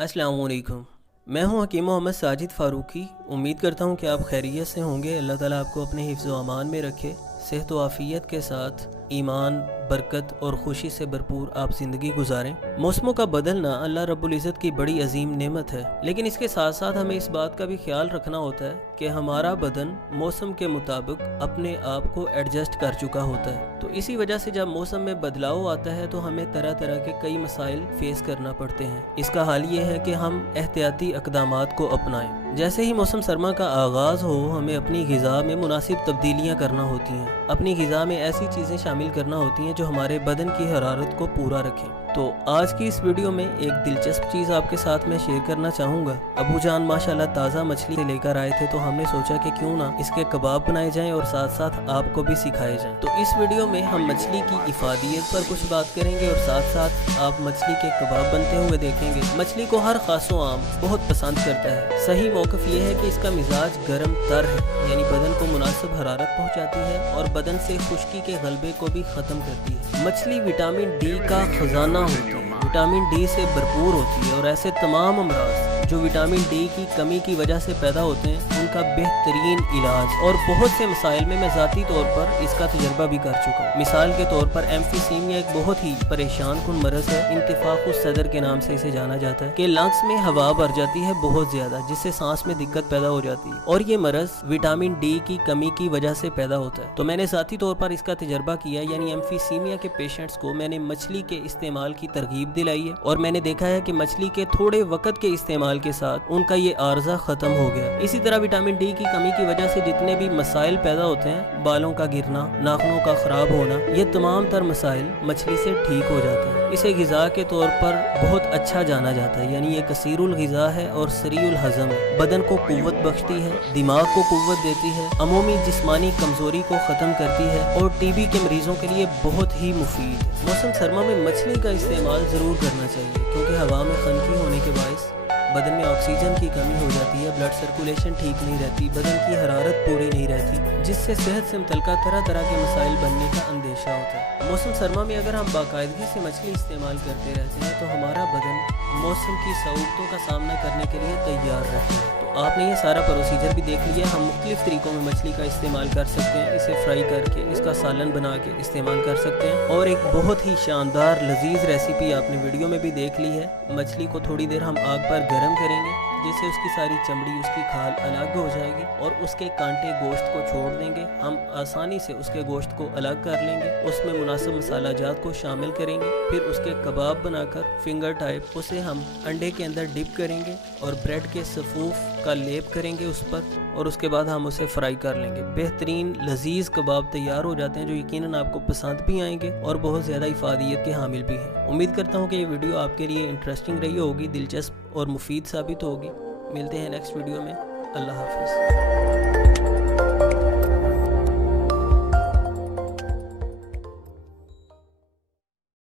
अस्सलाम वालेकुम। मैं हूं हकीम मोहम्मद साजिद फ़ारूकी। उम्मीद करता हूं कि आप खैरियत से होंगे। अल्लाह ताला आपको अपने हिफ्ज़ व अमान में रखे, सेहत व आफ़ियत के साथ ईमान, बरकत और खुशी से भरपूर आप ज़िंदगी गुजारें। मौसमों का बदलना अल्लाह रब्बुल इज़्ज़त की बड़ी अजीम नेमत है, लेकिन इसके साथ साथ हमें इस बात का भी ख्याल रखना होता है कि हमारा बदन मौसम के मुताबिक अपने आप को एडजस्ट कर चुका होता है। तो इसी वजह से जब मौसम में बदलाव आता है तो हमें तरह तरह के कई मसाइल फेस करना पड़ते हैं। इसका हाल ये है कि हम एहतियाती इक़दामात को अपनाएं। जैसे ही मौसम सरमा का आगाज़ हो, हमें अपनी ग़िज़ा में मुनासिब तब्दीलियाँ करना होती हैं। अपनी ग़िज़ा में ऐसी चीज़ें शामिल करना होती हैं जो हमारे बदन की हरारत को पूरा रखें। तो आज की इस वीडियो में एक दिलचस्प चीज़ आपके साथ मैं शेयर करना चाहूँगा। अबू जान माशाल्लाह ताज़ा मछली से लेकर आए थे, तो हमने सोचा कि क्यों ना इसके कबाब बनाए जाएं और साथ साथ आपको भी सिखाए जाएं। तो इस वीडियो में हम मछली की इफादियत पर कुछ बात करेंगे और साथ साथ आप मछली के कबाब बनते हुए देखेंगे। मछली को हर खासो आम बहुत पसंद करता है। सही मौक़िफ़ ये है कि इसका मिजाज गर्म तर है, यानी बदन को मुनासिब हरारत पहुँचाती है और बदन से खुश्की के गलबे को भी ख़त्म करती है। मछली विटामिन डी का खजाना होती है, विटामिन डी से भरपूर होती है और ऐसे तमाम अमराज जो विटामिन डी की कमी की वजह से पैदा होते हैं उनका बेहतरीन इलाज। और बहुत से मसाइल में मैं ज़ाती तौर पर इसका तजर्बा भी कर चुका हूँ। मिसाल के तौर पर एम्फीसीमिया एक बहुत ही परेशान कुन मरज़ है, इंतिफाकुस सदर के नाम से इसे जाना जाता है, कि लंग्स में हवा भर जाती है बहुत ज़्यादा, जिससे सांस में दिक्कत पैदा हो जाती है और ये मरज़ विटामिन डी की कमी की वजह से पैदा होता है। तो मैंने ज़ाती तौर पर इसका तजर्बा किया, यानी एम्फीसीमिया के पेशेंट्स को मैंने मछली के इस्तेमाल की तरगीब दिलाई है और मैंने देखा है कि मछली के थोड़े वक्त के इस्तेमाल के साथ उनका ये आर्जा खत्म हो गया। इसी तरह विटामिन डी की कमी की वजह से जितने भी मसाइल पैदा होते हैं, बालों का गिरना, नाखूनों का खराब होना, ये तमाम तर मसाइल मछली से ठीक हो जाते हैं। इसे ग़िज़ा के तौर पर बहुत अच्छा जाना जाता है, यानी ये कसीरुल ग़िज़ा है और सरीउल हज़म है। बदन को कुव्वत बख्शती है, दिमाग को कुव्वत देती है, अमूमी जिस्मानी कमज़ोरी को ख़त्म करती है और टीबी के मरीजों के लिए बहुत ही मुफीद है। मौसम सरमा में मछली का इस्तेमाल ज़रूर करना चाहिए, क्योंकि हवा में खनकी होने के बायस बदन में ऑक्सीजन की कमी हो जाती है, ब्लड सर्कुलेशन ठीक नहीं रहती, बदन की हरारत पूरी नहीं रहती, जिससे सेहत से मुतल्लिक़ तरह तरह के मसाइल बनने का अंदेशा होता है। मौसम सरमा में अगर हम बाकायदगी से मछली इस्तेमाल करते रहते हैं तो हमारा बदन मौसम की सऊबतों का सामना करने के लिए तैयार रहता है। तो आपने ये सारा प्रोसीजर भी देख लिया। हम मुख्तलिफ़ तरीक़ों में मछली का इस्तेमाल कर सकते हैं। इसे फ्राई करके, इसका सालन बना के इस्तेमाल कर सकते हैं। और एक बहुत ही शानदार लजीज रेसिपी आपने वीडियो में भी देख ली है। मछली को थोड़ी देर हम आग पर गर्म करेंगे, जिससे उसकी सारी चमड़ी, उसकी खाल अलग हो जाएगी और उसके कांटे गोश्त को छोड़ देंगे। हम आसानी से उसके गोश्त को अलग कर लेंगे, उसमें मुनासिब मसाला जात को शामिल करेंगे, फिर उसके कबाब बनाकर फिंगर टाइप उसे हम अंडे के अंदर डिप करेंगे और ब्रेड के सफ़ूफ का लेप करेंगे उस पर, और उसके बाद हम उसे फ्राई कर लेंगे। बेहतरीन लजीज कबाब तैयार हो जाते हैं, जो यकीनन आपको पसंद भी आएंगे और बहुत ज़्यादा इफादियत के हामिल भी हैं। उम्मीद करता हूँ कि ये वीडियो आपके लिए इंटरेस्टिंग रही होगी, दिलचस्प और मुफीद साबित होगी। मिलते हैं नेक्स्ट वीडियो में। अल्लाह हाफिज़।